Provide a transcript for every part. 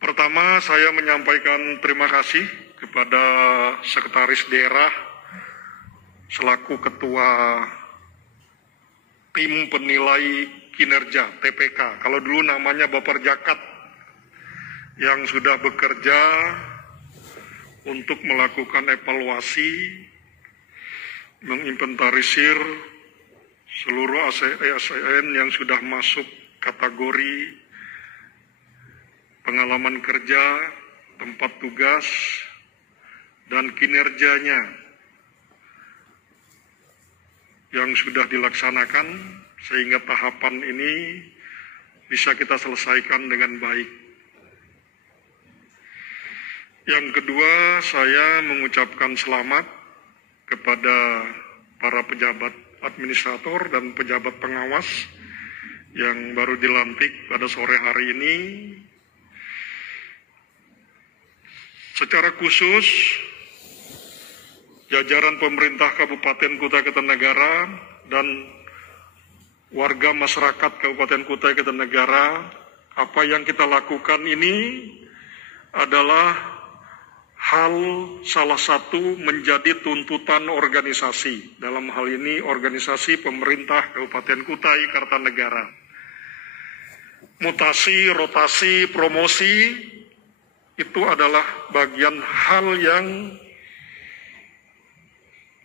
Pertama, saya menyampaikan terima kasih kepada Sekretaris Daerah selaku Ketua Tim Penilai Kinerja TPK. Kalau dulu namanya Bapak Jakat, yang sudah bekerja untuk melakukan evaluasi, menginventarisir seluruh ASN yang sudah masuk kategori pengalaman kerja, tempat tugas, dan kinerjanya yang sudah dilaksanakan sehingga tahapan ini bisa kita selesaikan dengan baik. Yang kedua, saya mengucapkan selamat kepada para pejabat administrator dan pejabat pengawas yang baru dilantik pada sore hari ini. Secara khusus, jajaran pemerintah Kabupaten Kutai Kartanegara dan warga masyarakat Kabupaten Kutai Kartanegara, apa yang kita lakukan ini adalah hal salah satu menjadi tuntutan organisasi. Dalam hal ini organisasi pemerintah Kabupaten Kutai Kartanegara. Mutasi, rotasi, promosi itu adalah bagian hal yang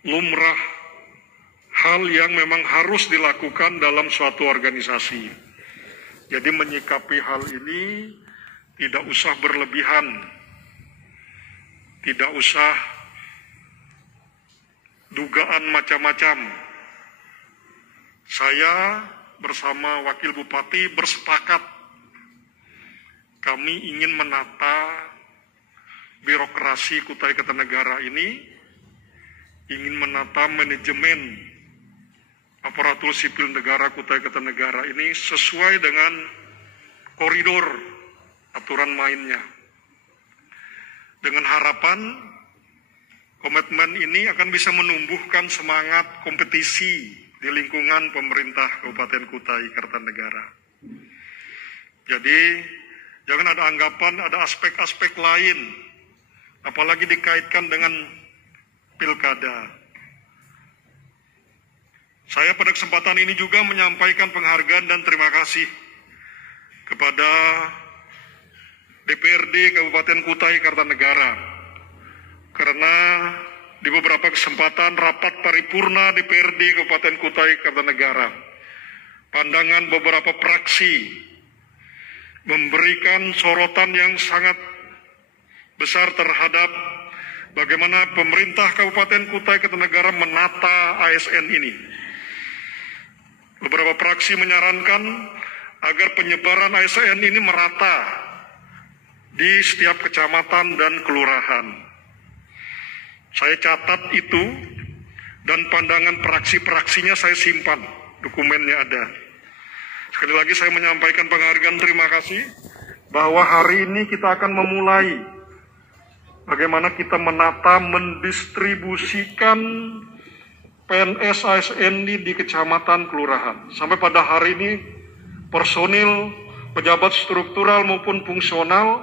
lumrah, hal yang memang harus dilakukan dalam suatu organisasi. Jadi menyikapi hal ini tidak usah berlebihan, tidak usah dugaan macam-macam. Saya bersama Wakil Bupati bersepakat kami ingin menata birokrasi Kutai Kartanegara ini, ingin menata manajemen aparatur sipil negara Kutai Kartanegara ini sesuai dengan koridor aturan mainnya. Dengan harapan komitmen ini akan bisa menumbuhkan semangat kompetisi di lingkungan pemerintah Kabupaten Kutai Kartanegara. Jadi jangan ada anggapan ada aspek-aspek lain, apalagi dikaitkan dengan pilkada. Saya pada kesempatan ini juga menyampaikan penghargaan dan terima kasih kepada DPRD Kabupaten Kutai Kartanegara, karena di beberapa kesempatan rapat paripurna DPRD Kabupaten Kutai Kartanegara, pandangan beberapa praksi memberikan sorotan yang sangat besar terhadap bagaimana pemerintah Kabupaten Kutai Kartanegara menata ASN ini. Beberapa praksi menyarankan agar penyebaran ASN ini merata di setiap kecamatan dan kelurahan. Saya catat itu dan pandangan praksi-praksinya saya simpan, dokumennya ada. Sekali lagi saya menyampaikan penghargaan terima kasih bahwa hari ini kita akan memulai bagaimana kita menata, mendistribusikan PNS ASN ini di kecamatan kelurahan. Sampai pada hari ini personil pejabat struktural maupun fungsional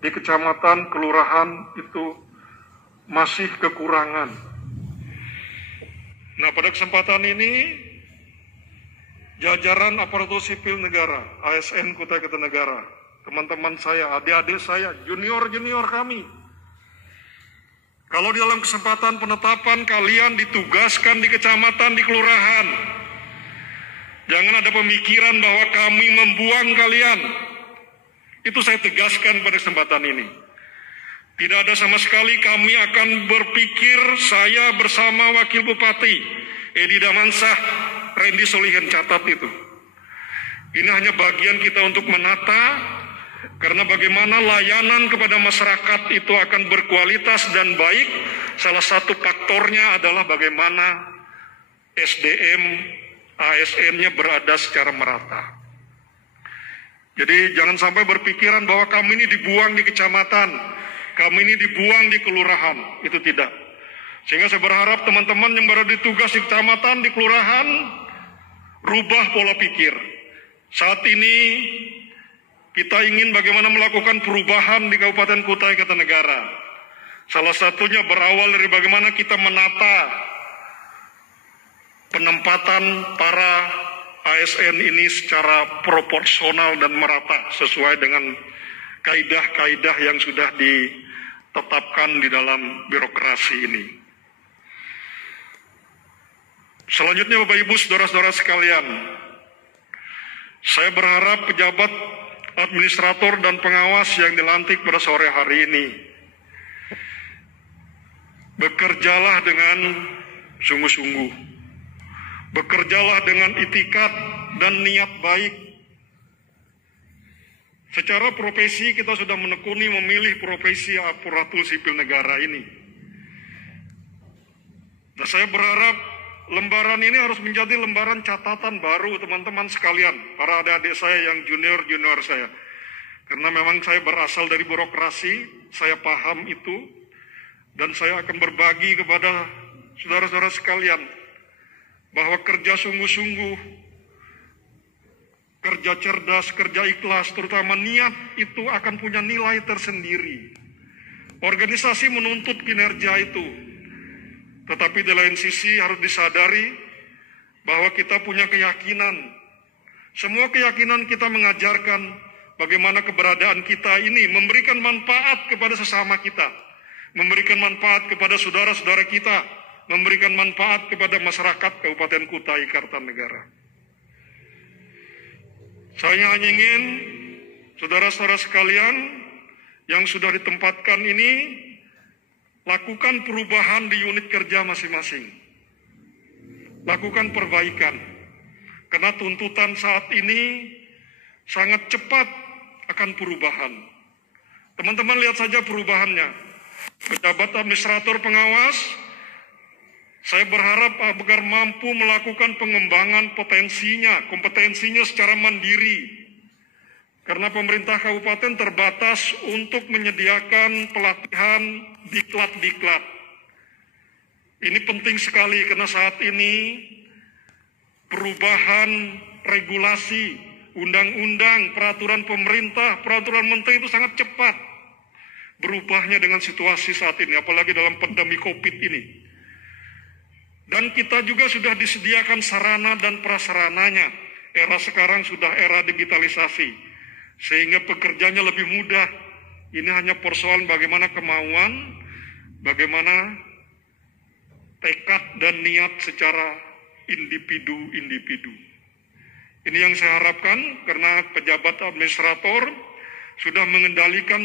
di kecamatan, kelurahan itu masih kekurangan. Nah, pada kesempatan ini, jajaran aparatur sipil negara, ASN Kutai Kartanegara, teman-teman saya, adik-adik saya, junior-junior kami, kalau di dalam kesempatan penetapan kalian ditugaskan di kecamatan, di kelurahan, jangan ada pemikiran bahwa kami membuang kalian. Itu saya tegaskan pada kesempatan ini. Tidak ada sama sekali kami akan berpikir, saya bersama Wakil Bupati Edi Damansah, Randy Solihin, catat itu. Ini hanya bagian kita untuk menata, karena bagaimana layanan kepada masyarakat itu akan berkualitas dan baik. Salah satu faktornya adalah bagaimana SDM ASN-nya berada secara merata. Jadi jangan sampai berpikiran bahwa kami ini dibuang di kecamatan, kami ini dibuang di kelurahan, itu tidak. Sehingga saya berharap teman-teman yang berada di tugas di kecamatan, di kelurahan, rubah pola pikir. Saat ini Kita ingin bagaimana melakukan perubahan di Kabupaten Kutai Kartanegara. Salah satunya berawal dari bagaimana kita menata penempatan para ASN ini secara proporsional dan merata sesuai dengan kaidah-kaidah yang sudah ditetapkan di dalam birokrasi ini. Selanjutnya Bapak Ibu Saudara-saudara sekalian, saya berharap pejabat administrator dan pengawas yang dilantik pada sore hari ini bekerjalah dengan sungguh-sungguh, bekerjalah dengan itikat dan niat baik. Secara profesi kita sudah menekuni memilih profesi aparatur sipil negara ini. Nah, saya berharap lembaran ini harus menjadi lembaran catatan baru teman-teman sekalian, para adik-adik saya yang junior-junior saya. Karena memang saya berasal dari birokrasi, saya paham itu, dan saya akan berbagi kepada saudara-saudara sekalian bahwa kerja sungguh-sungguh, kerja cerdas, kerja ikhlas, terutama niat itu akan punya nilai tersendiri. Organisasi menuntut kinerja itu. Tetapi di lain sisi harus disadari bahwa kita punya keyakinan. Semua keyakinan kita mengajarkan bagaimana keberadaan kita ini memberikan manfaat kepada sesama kita, memberikan manfaat kepada saudara-saudara kita, memberikan manfaat kepada masyarakat Kabupaten Kutai Kartanegara. Saya hanya ingin saudara-saudara sekalian yang sudah ditempatkan ini lakukan perubahan di unit kerja masing-masing. Lakukan perbaikan. Karena tuntutan saat ini sangat cepat akan perubahan. Teman-teman lihat saja perubahannya. Pejabat administrator pengawas, saya berharap agar mampu melakukan pengembangan kompetensinya secara mandiri. Karena pemerintah kabupaten terbatas untuk menyediakan pelatihan diklat-diklat. Ini penting sekali karena saat ini perubahan regulasi, undang-undang, peraturan pemerintah, peraturan menteri itu sangat cepat berubahnya dengan situasi saat ini, apalagi dalam pandemi COVID ini. Dan kita juga sudah disediakan sarana dan prasarananya. Era sekarang sudah era digitalisasi, sehingga pekerjaannya lebih mudah. Ini hanya persoalan bagaimana kemauan, bagaimana tekad dan niat secara individu-individu. Ini yang saya harapkan karena pejabat administrator sudah mengendalikan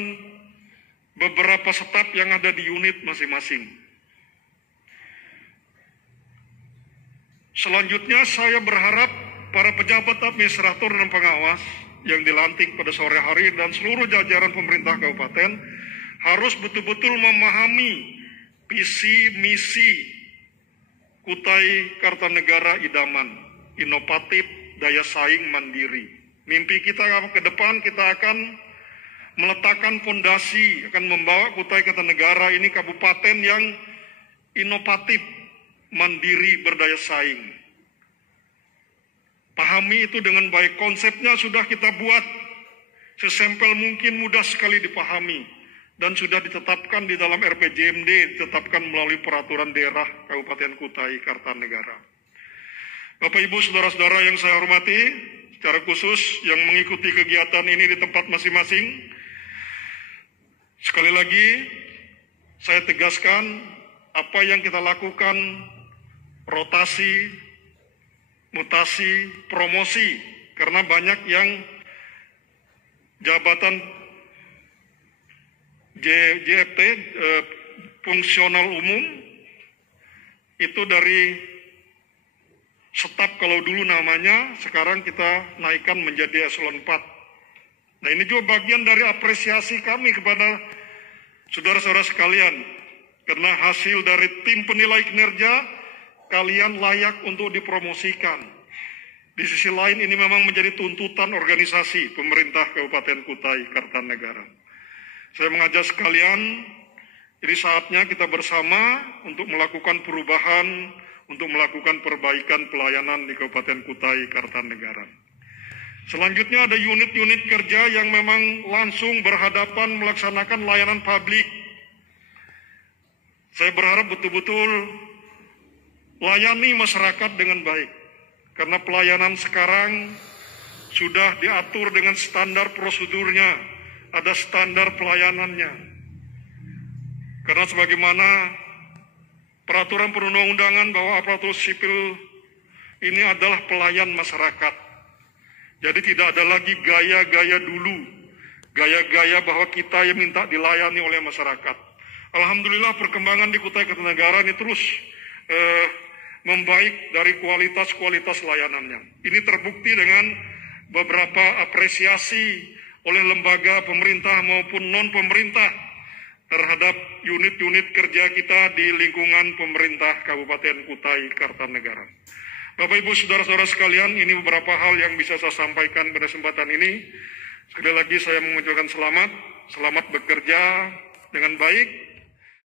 beberapa staf yang ada di unit masing-masing. Selanjutnya saya berharap para pejabat administrator dan pengawas yang dilantik pada sore hari dan seluruh jajaran pemerintah kabupaten harus betul-betul memahami visi misi Kutai Kartanegara idaman, inovatif, daya saing, mandiri. Mimpi kita ke depan kita akan meletakkan fondasi, akan membawa Kutai Kartanegara ini kabupaten yang inovatif, mandiri, berdaya saing. Pahami itu dengan baik. Konsepnya sudah kita buat sesempel mungkin, mudah sekali dipahami. Dan sudah ditetapkan di dalam RPJMD, ditetapkan melalui peraturan daerah Kabupaten Kutai Kartanegara. Bapak Ibu saudara-saudara yang saya hormati, secara khusus yang mengikuti kegiatan ini di tempat masing-masing, sekali lagi saya tegaskan apa yang kita lakukan, rotasi, mutasi, promosi, karena banyak yang jabatan JFT, fungsional umum, itu dari staf kalau dulu namanya, sekarang kita naikkan menjadi eselon 4. Nah ini juga bagian dari apresiasi kami kepada saudara-saudara sekalian, karena hasil dari tim penilai kinerja, kalian layak untuk dipromosikan. Di sisi lain ini memang menjadi tuntutan organisasi pemerintah Kabupaten Kutai Kartanegara. Saya mengajak sekalian, ini saatnya kita bersama untuk melakukan perubahan, untuk melakukan perbaikan pelayanan di Kabupaten Kutai Kartanegara. Selanjutnya ada unit-unit kerja yang memang langsung berhadapan melaksanakan layanan publik. Saya berharap betul-betul layani masyarakat dengan baik. Karena pelayanan sekarang sudah diatur dengan standar prosedurnya, ada standar pelayanannya. Karena sebagaimana peraturan perundang-undangan bahwa aparatur sipil ini adalah pelayan masyarakat. Jadi tidak ada lagi gaya-gaya dulu, gaya-gaya bahwa kita yang minta dilayani oleh masyarakat. Alhamdulillah perkembangan di Kutai Kartanegara ini terus membaik dari kualitas-kualitas layanannya. Ini terbukti dengan beberapa apresiasi oleh lembaga pemerintah maupun non-pemerintah terhadap unit-unit kerja kita di lingkungan pemerintah Kabupaten Kutai Kartanegara. Bapak Ibu Saudara-saudara sekalian, ini beberapa hal yang bisa saya sampaikan pada kesempatan ini. Sekali lagi saya mengucapkan selamat bekerja dengan baik,